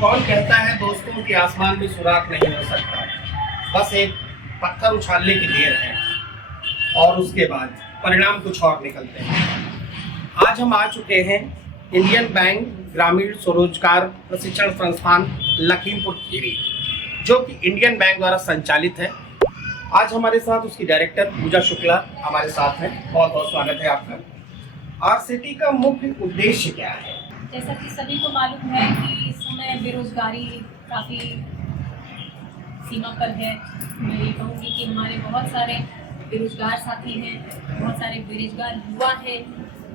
कौन कहता है दोस्तों कि आसमान में सुराख नहीं हो सकता, बस एक पत्थर उछालने की देर है और उसके बाद परिणाम कुछ और निकलते हैं। आज हम आ चुके हैं इंडियन बैंक ग्रामीण स्वरोजगार प्रशिक्षण संस्थान लखीमपुर खीरी, जो कि इंडियन बैंक द्वारा संचालित है। आज हमारे साथ उसकी डायरेक्टर पूजा शुक्ला हमारे साथ हैं। बहुत बहुत स्वागत है आपका। आरसीटी का मुख्य उद्देश्य क्या है? जैसा कि सभी को मालूम है कि इस समय बेरोजगारी काफ़ी सीमा पर है। मैं ये कहूँगी कि हमारे बहुत सारे बेरोजगार साथी हैं, बहुत सारे बेरोजगार युवा हैं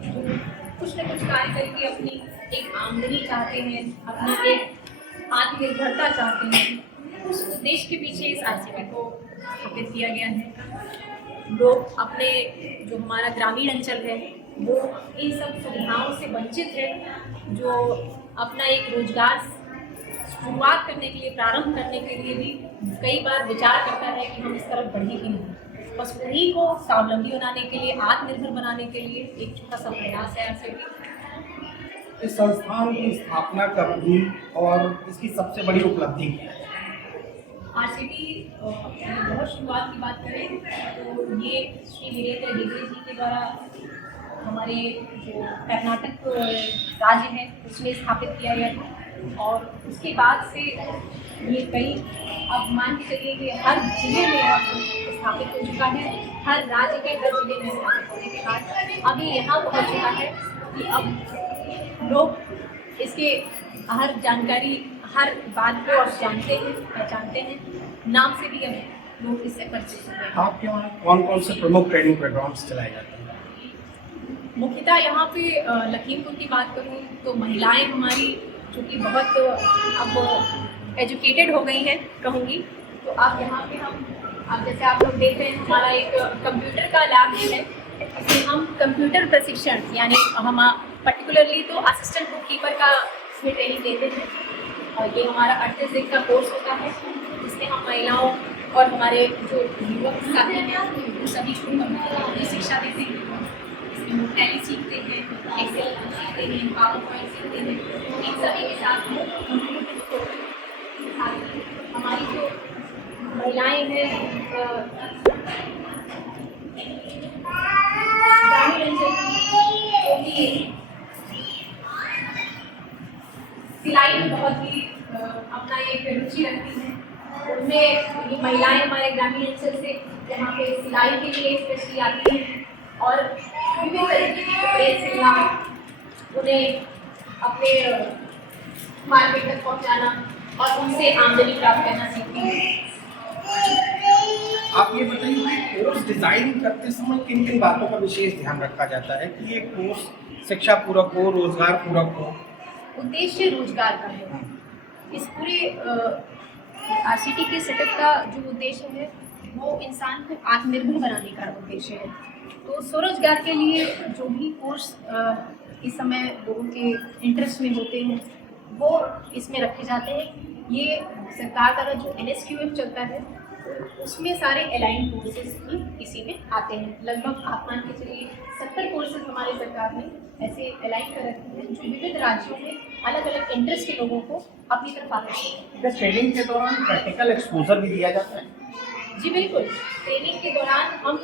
जो कुछ न कुछ कार्य करके अपनी एक आमदनी चाहते हैं, अपनी एक आत्मनिर्भरता चाहते हैं। उस उद्देश्य के पीछे इस आरसीटी को स्थापित किया गया है। लोग अपने जो हमारा ग्रामीण अंचल है वो इन सब सुविधाओं से वंचित है, जो अपना एक रोजगार शुरुआत करने के लिए, प्रारंभ करने के लिए भी कई बार विचार करता है कि हम इस तरफ बढ़ें कि नहीं। बस उन्हीं को स्वावलंबी बनाने के लिए, आत्मनिर्भर बनाने के लिए एक छोटा सा प्रयास है आरसीटी। इस संस्थान की स्थापना कब हुई और इसकी सबसे बड़ी उपलब्धि क्या है? आरसीटी बहुत शुरुआत की बात करें तो ये श्री वीरेंद्र हेगड़े जी के द्वारा हमारे जो कर्नाटक राज्य है उसमें स्थापित किया गया था, और उसके बाद से ये कई, अब मान के चलिए कि हर जिले में अब स्थापित हो चुका है। हर राज्य के हर जिले में स्थापित होने के बाद अभी यहाँ पहुँच चुका है कि अब लोग इसके हर जानकारी, हर बात को अब जानते हैं, पहचानते हैं, नाम से भी अब लोग इससे परिचित हैं। आपके वहाँ कौन कौन से प्रमुख ट्रेनिंग प्रोग्राम्स चलाए जाते हैं? मुख्यतः यहाँ पे लखीमपुर की बात करूँ तो महिलाएं हमारी जो कि बहुत अब एजुकेटेड हो गई हैं कहूँगी, तो अब यहाँ पे अब जैसे आप लोग देख रहे हैं हमारा एक कंप्यूटर का लैब भी है। इसमें हम कंप्यूटर प्रशिक्षण, यानी हम पर्टिकुलरली तो असिस्टेंट बुक कीपर का इसमें ट्रेनिंग देते हैं, और ये हमारा 38 दिन का कोर्स होता है जिसमें हम महिलाओं और हमारे जो युवक साथी हैं उन सभी को कंप्यूटर की शिक्षा देते हैं। इसमें टैली सीखते हैं, एक्सेल सीखते हैं, पावर पॉइंट सीखते हैं। इन सभी के साथ हमारी जो महिलाएं हैं ग्रामीण अंचल की, सिलाई में बहुत ही अपना एक रुचि रखती हैं। उनमें ये महिलाएं हमारे ग्रामीण अंचल से यहाँ पे सिलाई के लिए स्पेशली आती हैं और विभिन्न तरीके के कपड़े सिलना, उन्हें अपने मार्केट तक पहुँचाना और उनसे आमदनी प्राप्त करना सीखती हैं। आप ये बताइए कि कोर्स डिजाइन करते समय किन किन बातों का विशेष ध्यान रखा जाता है कि ये कोर्स शिक्षा पूरक हो, रोजगार पूरक हो? उद्देश्य रोजगार का है। इस पूरे आरसीटी के सेटअप का जो उद्देश्य है वो इंसान को आत्मनिर्भर बनाने का उद्देश्य है। तो स्वरोजगार के लिए जो भी कोर्स इस समय लोगों के इंटरेस्ट में होते हैं वो इसमें रखे जाते हैं। ये सरकार द्वारा जो NSQF चलता है उसमें सारे अलाइन कोर्सेज भी इसी में आते हैं। लगभग आप मान के चलिए 70 कोर्सेज हमारी सरकार ने ऐसे अलाइन कर रखे हैं जो विविध राज्यों में अलग अलग इंटरेस्ट के लोगों को अपनी तरफ आकर्षित हैं। ट्रेनिंग के दौरान प्रैक्टिकल एक्सपोजर भी दिया जाता है? जी बिल्कुल, ट्रेनिंग के दौरान हम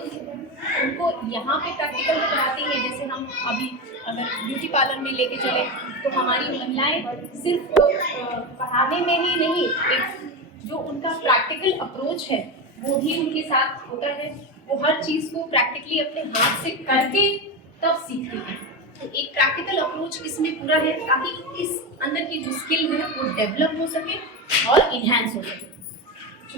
उनको यहाँ पे प्रैक्टिकल में कराते हैं। जैसे हम अभी अगर ब्यूटी पार्लर में लेके चले तो हमारी महिलाएं सिर्फ पढ़ाने में ही नहीं, एक जो उनका प्रैक्टिकल अप्रोच है वो भी उनके साथ होता है। वो हर चीज़ को प्रैक्टिकली अपने हाथ से करके तब सीखती हैं। तो एक प्रैक्टिकल अप्रोच इसमें पूरा है ताकि इस अंदर की जो स्किल है वो डेवलप हो सके और इन्हेंस हो सके।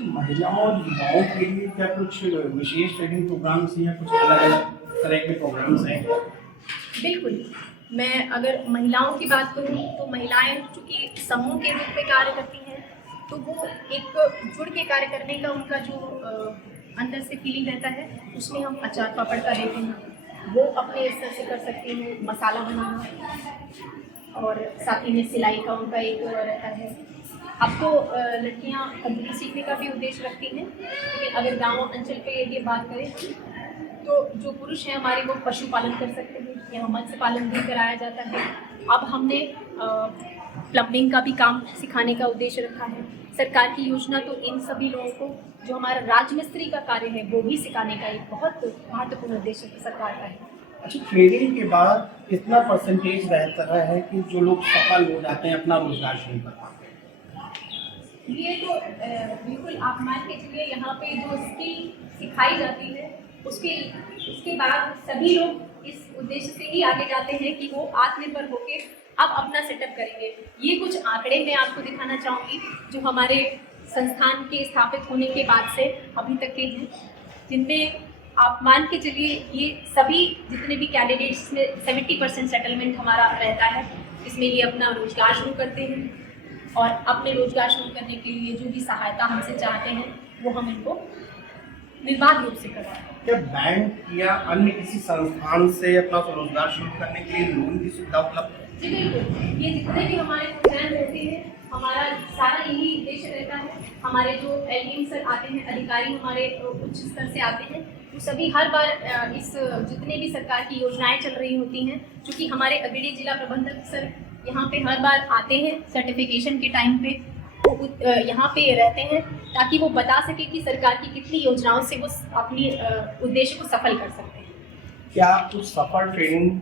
महिलाओं और युवाओं के लिए क्या कुछ विशेष ट्रेनिंग प्रोग्राम्स या कुछ अलग अलग तरह के प्रोग्राम्स हैं? बिल्कुल, मैं अगर महिलाओं की बात करूँ तो महिलाएं चूँकि समूह के रूप में कार्य करती हैं तो वो एक जुड़ के कार्य करने का उनका जो अंदर से फीलिंग रहता है, उसमें हम अचार पापड़ का देते हैं, वो अपने स्तर से कर सकती हैं, मसाला बनाना, और साथ ही में सिलाई का उनका एक रहता है। अब तो लड़कियां कंप्यूटर सीखने का भी उद्देश्य रखती हैं, लेकिन अगर गांव अंचल पे ये बात करें तो जो पुरुष हैं हमारे वो पशुपालन कर सकते हैं, यहाँ मत्स्य पालन भी कराया जाता है। अब हमने प्लम्बिंग का भी काम सिखाने का उद्देश्य रखा है। सरकार की योजना तो इन सभी लोगों को जो हमारा राजमिस्त्री का कार्य है वो भी सिखाने का एक बहुत महत्वपूर्ण उद्देश्य सरकार का है। अच्छा, ट्रेनिंग के बाद कितना परसेंटेज रहता है कि जो लोग सफल हो जाते हैं, अपना रोजगार शुरू कर पाते हैं? ये तो बिल्कुल आप मान के चलिए, यहाँ पे जो स्किल सिखाई जाती है उसके बाद सभी लोग इस उद्देश्य से ही आगे जाते हैं कि वो आत्मनिर्भर होके अब अपना सेटअप करेंगे। ये कुछ आंकड़े मैं आपको दिखाना चाहूँगी जो हमारे संस्थान के स्थापित होने के बाद से अभी तक के हैं, जिनमें आप मान के चलिए ये सभी जितने भी कैंडिडेट्स में 70% सेटलमेंट हमारा रहता है। इसमें ये अपना रोजगार शुरू करते हैं और अपने रोजगार शुरू करने के लिए जो भी सहायता हमसे चाहते हैं वो हम इनको निर्बाध रूप से करवाते हैं। क्या बैंक या अन्य किसी संस्थान से अपना स्वरोजगार शुरू करने के लिए लोन की सुविधा उपलब्ध है? जी बिल्कुल, ये जितने भी हमारे प्रोग्राम रहते हैं हमारा सारा यही उद्देश्य रहता है। हमारे जो एलडीएम सर आते हैं, अधिकारी हमारे उच्च स्तर से आते हैं, वो सभी हर बार इस जितने भी सरकार की योजनाएं चल रही होती हैं, चूँकि हमारे अग्रणी जिला प्रबंधक सर यहाँ पे हर बार आते हैं सर्टिफिकेशन के टाइम पे, वो यहाँ पे रहते हैं ताकि वो बता सके कि सरकार की कितनी योजनाओं से वो अपनी उद्देश्य को सफल कर सकते हैं। क्या आप कुछ सफल ट्रेनिंग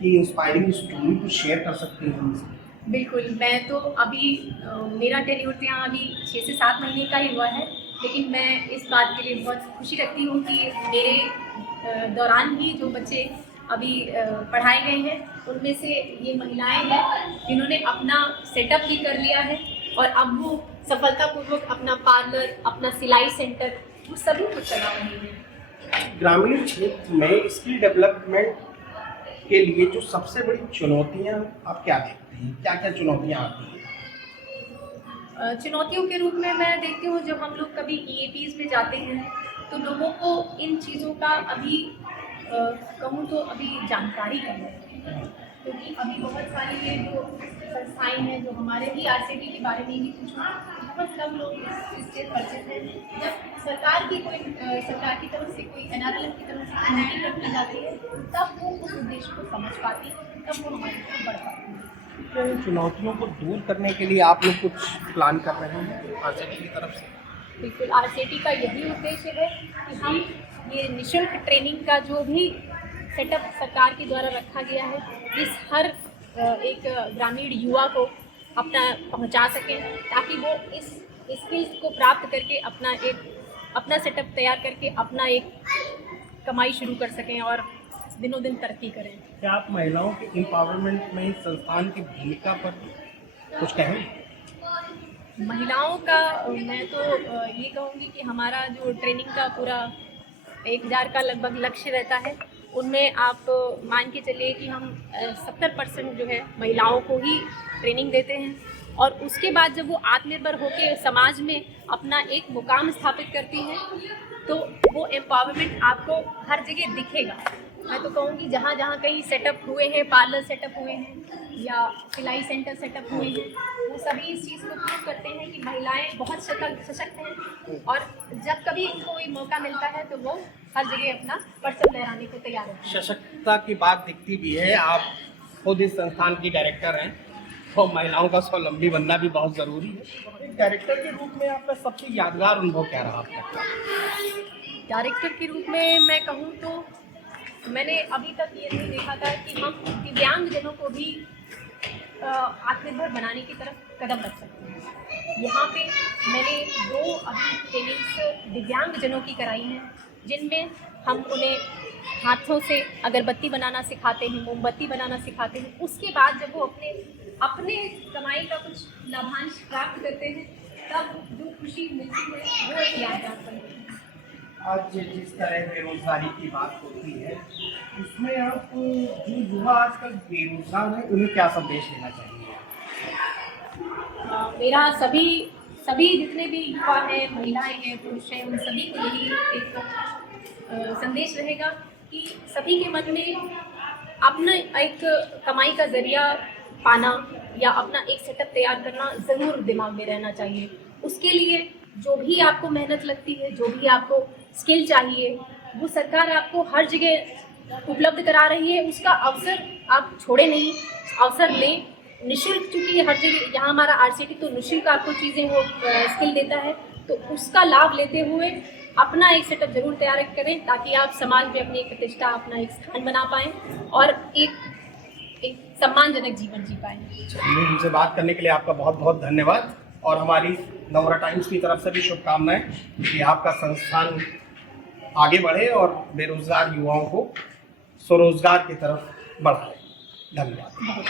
की इंस्पायरिंग स्टोरी को शेयर कर सकते हैं हमसे? बिल्कुल, मैं तो अभी मेरा टेन्योर यहाँ अभी 6 से 7 महीने का ही हुआ है, लेकिन मैं इस बात के लिए बहुत खुशी रखती हूँ कि मेरे दौरान ही जो बच्चे अभी पढ़ाए गए हैं उनमें से ये महिलाएं हैं जिन्होंने अपना सेटअप भी कर लिया है और अब वो सफलतापूर्वक अपना पार्लर, अपना सिलाई सेंटर वो सभी कुछ चला रही हैं। ग्रामीण क्षेत्र में स्किल डेवलपमेंट के लिए जो सबसे बड़ी चुनौतियां आप क्या देखते हैं? क्या क्या चुनौतियां आती हैं? चुनौतियों के रूप में मैं देखती हूँ जब हम लोग कभी EAPs में जाते हैं तो लोगों को इन चीज़ों का अभी कहूँ तो अभी जानकारी नहीं है, क्योंकि अभी बहुत सारी ये जो संस्थाएं हैं जो हमारे भी RCT के बारे में ही पूछना, बहुत कम लोग इससे परिचित हैं। जब सरकार की तरफ से कोई NRLM की तरफ से मीटिंग की जाती है तब वो उस उद्देश्य को समझ पाती है, तब वो हमारे को बढ़ पाती है। इन चुनौतियों को दूर करने के लिए आप लोग कुछ प्लान कर रहे हैं RCT की तरफ से? बिल्कुल, RCT का यही उद्देश्य है कि हम ये निःशुल्क ट्रेनिंग का जो भी सेटअप सरकार के द्वारा रखा गया है इस हर एक ग्रामीण युवा को अपना पहुंचा सकें, ताकि वो इस स्किल्स को प्राप्त करके अपना सेटअप तैयार करके अपना एक कमाई शुरू कर सकें और दिनों दिन तरक्की करें। क्या आप महिलाओं के एम्पावरमेंट में इस संस्थान की भूमिका पर कुछ कहें? महिलाओं का मैं तो ये कहूँगी कि हमारा जो ट्रेनिंग का पूरा 1000 का लगभग लक्ष्य रहता है, उनमें आप मान के चलिए कि हम 70% जो है महिलाओं को ही ट्रेनिंग देते हैं और उसके बाद जब वो आत्मनिर्भर होकर समाज में अपना एक मुकाम स्थापित करती हैं तो वो एम्पावरमेंट आपको हर जगह दिखेगा। मैं तो कहूँगी जहाँ जहाँ कहीं सेटअप हुए हैं, पार्लर सेटअप हुए हैं या सिलाई सेंटर सेटअप हुए हैं, वो सभी इस चीज़ को प्रूव करते हैं कि महिलाएं बहुत सशक्त हैं और जब कभी इनको कोई मौका मिलता है तो वो हर जगह अपना परचम लहराने को तैयार होती है। सशक्तता की बात दिखती भी है। आप खुद इस संस्थान की डायरेक्टर हैं, तो महिलाओं का स्वावलंबी बनना भी बहुत ज़रूरी है। एक डायरेक्टर के रूप में आपका सबसे यादगार अनुभव क्या रहा आपका? डायरेक्टर के रूप में मैं कहूँ तो मैंने अभी तक ये नहीं देखा था कि हम दिव्यांग जनों को भी आत्मनिर्भर बनाने की तरफ कदम रख सकते हैं। यहाँ पे मैंने 2 अभी ट्रेनिंग्स दिव्यांग जनों की कराई हैं, जिनमें हम उन्हें हाथों से अगरबत्ती बनाना सिखाते हैं, मोमबत्ती बनाना सिखाते हैं। उसके बाद जब वो अपने कमाई का कुछ लाभांश प्राप्त करते हैं तब जो खुशी मिलती है वो एक यादगार पल है। आज जिस तरह बेरोजगारी की बात होती है उसमें आप जो युवा आजकल बेरोजगार हैं उन्हें क्या संदेश देना चाहिए? मेरा सभी जितने भी युवा हैं, महिलाएं हैं, पुरुष हैं, उन सभी को यही एक संदेश रहेगा कि सभी के मन में अपना एक कमाई का जरिया पाना या अपना एक सेटअप तैयार करना ज़रूर दिमाग में रहना चाहिए। उसके लिए जो भी आपको मेहनत लगती है, जो भी आपको स्किल चाहिए, वो सरकार आपको हर जगह उपलब्ध करा रही है। उसका अवसर आप छोड़े नहीं, अवसर लें, निःशुल्क, चूँकि हर जगह यहाँ हमारा RCT तो निःशुल्क आपको चीज़ें वो स्किल देता है, तो उसका लाभ लेते हुए अपना एक सेटअप जरूर तैयार करें ताकि आप समाज में अपनी एक प्रतिष्ठा, अपना एक स्थान बना पाएँ और एक सम्मानजनक जीवन जी पाएँ। चलिए, हमसे बात करने के लिए आपका बहुत बहुत धन्यवाद और हमारी नवरा टाइम्स की तरफ से भी शुभकामनाएं कि आपका संस्थान आगे बढ़े और बेरोजगार युवाओं को स्वरोजगार की तरफ बढ़ाए। धन्यवाद। बहुत